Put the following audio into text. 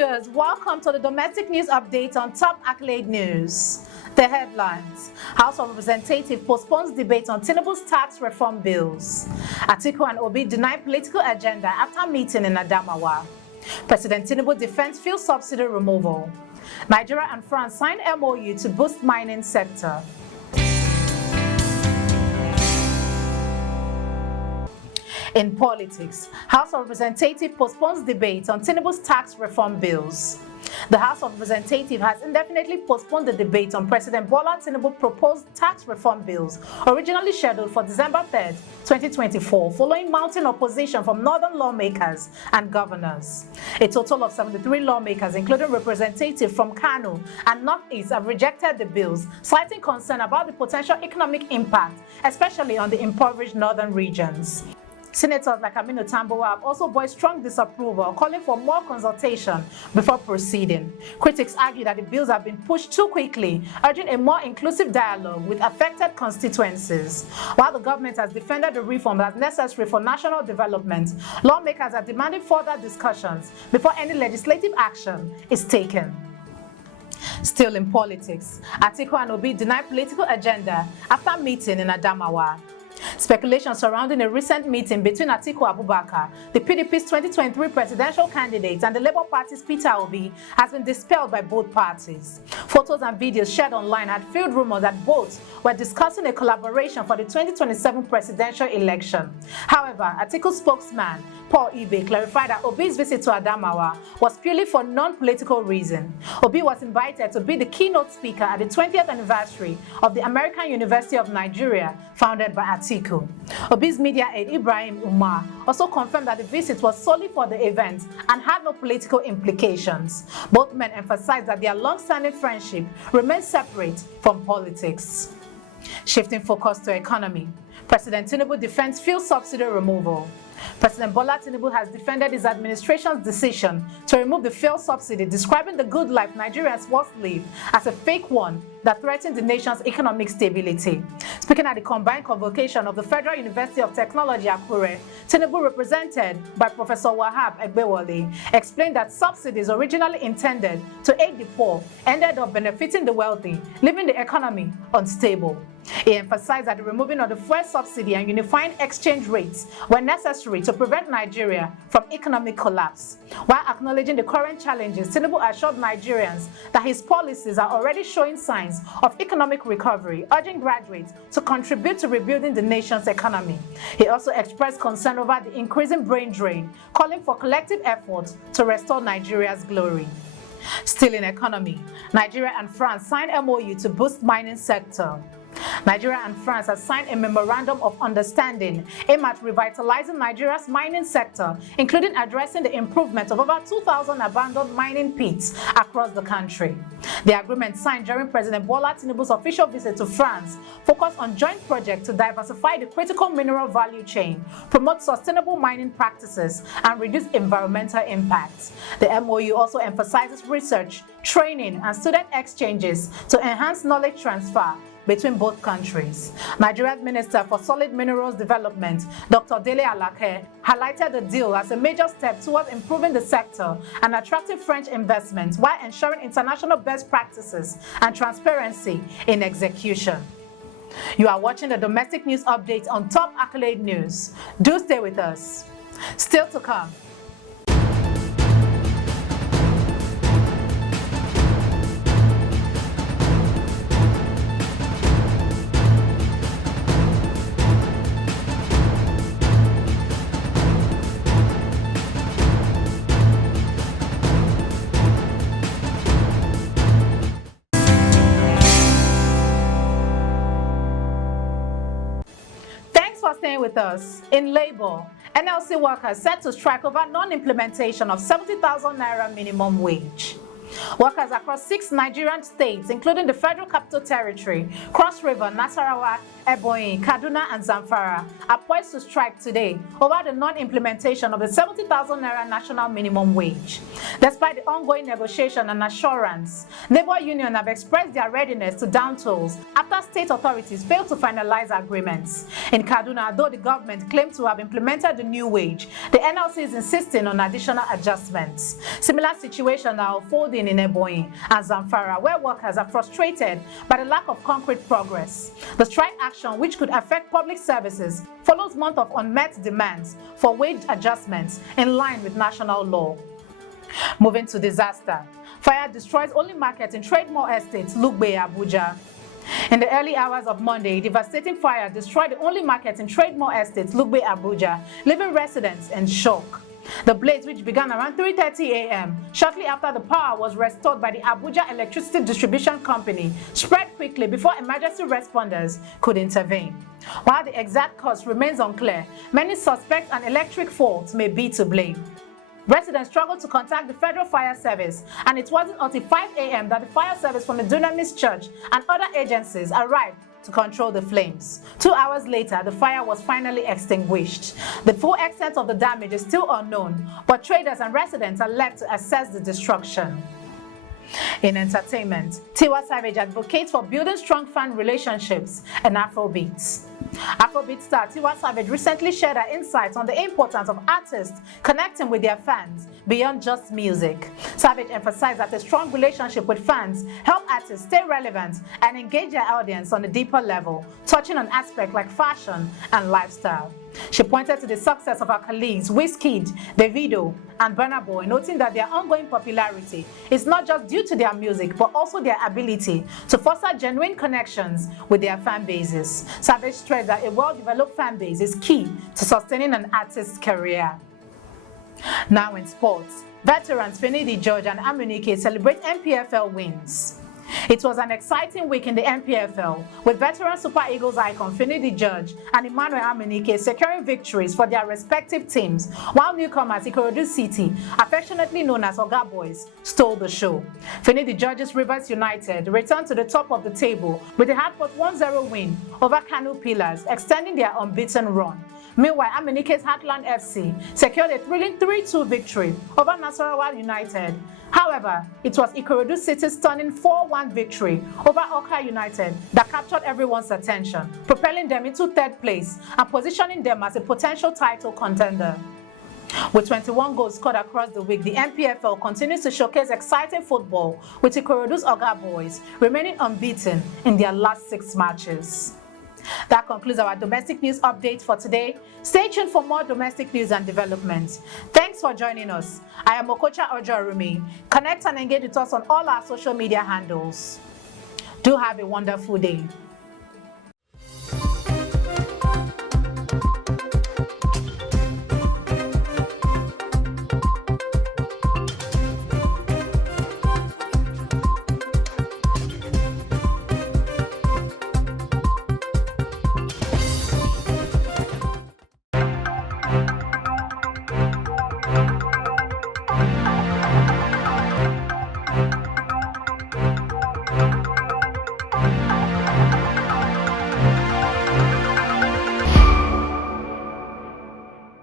viewers, welcome to the domestic news update on Top Accolade News. The headlines: House of Representatives postpones debate on TINUBU'S tax reform bills. ATIKU and Obi deny political agenda after meeting in ADAMAWA. President Tinubu defends fuel subsidy removal. Nigeria and France sign MOU to boost mining sector. In politics, House of Representatives postpones debate on TINUBU'S tax reform bills. The House of Representatives has indefinitely postponed the debate on President Bola Tinubu's proposed tax reform bills, originally scheduled for December 3, 2024, following mounting opposition from northern lawmakers and governors. A total of 73 lawmakers, including representatives from Kano and Northeast, have rejected the bills, citing concern about the potential economic impact, especially on the impoverished northern regions. Senators like Aminu Tambuwal have also voiced strong disapproval, calling for more consultation before proceeding. Critics argue that the bills have been pushed too quickly, urging a more inclusive dialogue with affected constituencies. While the government has defended the reform as necessary for national development, lawmakers are demanding further discussions before any legislative action is taken. Still in politics, ATIKU and Obi deny political agenda after meeting in Adamawa. Speculation surrounding a recent meeting between Atiku Abubakar, the PDP's 2023 presidential candidate, and the Labour Party's Peter Obi has been dispelled by both parties. Photos and videos shared online had fueled rumors that both were discussing a collaboration for the 2027 presidential election. However, Atiku's spokesman, Paul Ibe, clarified that Obi's visit to Adamawa was purely for non-political reasons. Obi was invited to be the keynote speaker at the 20th anniversary of the American University of Nigeria, founded by ATIKU. Obi's media aide Ibrahim Umar also confirmed that the visit was solely for the event and had no political implications. Both men emphasized that their long-standing friendship remains separate from politics. Shifting focus to economy, President Tinubu defends fuel subsidy removal. President Bola Tinubu has defended his administration's decision to remove the fuel subsidy, describing the good life Nigerians once lived as a fake one that threatened the nation's economic stability. Speaking at the combined convocation of the Federal University of Technology, Akure, Tinubu, represented by Professor Wahab Egbewale, explained that subsidies originally intended to aid the poor ended up benefiting the wealthy, leaving the economy unstable. He emphasized that the removing of the fuel subsidy and unifying exchange rates were necessary to prevent Nigeria from economic collapse. While acknowledging the current challenges, Tinubu assured Nigerians that his policies are already showing signs of economic recovery, urging graduates to contribute to rebuilding the nation's economy. He also expressed concern over the increasing brain drain, calling for collective efforts to restore Nigeria's glory. Still in economy, Nigeria and France signed MOU to boost mining sector. Nigeria and France have signed a memorandum of understanding aimed at revitalizing Nigeria's mining sector, including addressing the improvement of over 2,000 abandoned mining pits across the country. The agreement, signed during President Bola Tinubu's official visit to France, focused on joint projects to diversify the critical mineral value chain, promote sustainable mining practices, and reduce environmental impacts. The MOU also emphasizes research, training, and student exchanges to enhance knowledge transfer between both countries. Nigeria's Minister for Solid Minerals Development, Dr. Dele Alake, highlighted the deal as a major step towards improving the sector and attracting French investment while ensuring international best practices and transparency in execution. You are watching the domestic news update on Top Accolade News. Do stay with us. Still to come. For staying with us. In labor, NLC workers set to strike over non-implementation of 70,000 naira minimum wage. Workers across 6 Nigerian states, including the Federal Capital Territory, Cross River, Nasarawa, Ebonyi, Kaduna, and Zamfara, are poised to strike today over the non-implementation of the 70,000 naira national minimum wage. Despite the ongoing negotiation and assurance, labor unions have expressed their readiness to down tools after state authorities failed to finalize agreements. In Kaduna, though the government claimed to have implemented the new wage, the NLC is insisting on additional adjustments. Similar situations are unfolding in Ebonyi and Zamfara, where workers are frustrated by the lack of concrete progress. The strike action, which could affect public services, follows months of unmet demands for wage adjustments in line with national law. Moving to disaster. Fire destroys only market in TRADEMORE Estate, LUGBE, ABUJA. In the early hours of Monday, a devastating fire destroyed the only market in TRADEMORE Estate, LUGBE, ABUJA, leaving residents in shock. The blaze, which began around 3:30 a.m., shortly after the power was restored by the Abuja Electricity Distribution Company, spread quickly before emergency responders could intervene. While the exact cause remains unclear, many suspect an electric fault may be to blame. Residents struggled to contact the Federal Fire Service, and it wasn't until 5 a.m. that the fire service from the Dunamis Church and other agencies arrived to control the flames. 2 hours later, the fire was finally extinguished. The full extent of the damage is still unknown, but traders and residents are left to assess the destruction. In entertainment, TIWA Savage advocates for building strong fan relationships and AFROBEATS. Afrobeat star TIWA Savage recently shared her insights on the importance of artists connecting with their fans beyond just music. Savage emphasized that a strong relationship with fans help artists stay relevant and engage their audience on a deeper level, touching on aspects like fashion and lifestyle. She pointed to the success of her colleagues Wizkid, Davido, and Burna Boy, noting that their ongoing popularity is not just due to their music, but also their ability to foster genuine connections with their fan bases. Savage stressed that a well-developed fan base is key to sustaining an artist's career. Now in sports, veterans FINIDI George and AMUNEKE celebrate NPFL wins. It was an exciting week in the NPFL, with veteran Super Eagles icon FINIDI George and Emmanuel AMUNEKE securing victories for their respective teams, while newcomers Ikorodu City, affectionately known as Oga Boys, stole the show. FINIDI George's Rivers United returned to the top of the table with a hard-fought 1-0 win over Kano Pillars, extending their unbeaten run. Meanwhile, AMUNEKE's Heartland FC secured a thrilling 3-2 victory over Nasarawa United. However, it was Ikorodu City's stunning 4-1 victory over Oka United that captured everyone's attention, propelling them into 3rd place and positioning them as a potential title contender. With 21 goals scored across the week, the NPFL continues to showcase exciting football, with Ikorodu's Oga Boys remaining unbeaten in their last 6 matches. That concludes our domestic news update for today. Stay tuned for more domestic news and developments. Thanks for joining us. I am Okocha Ojorumi. Connect and engage with us on all our social media handles. Do have a wonderful day.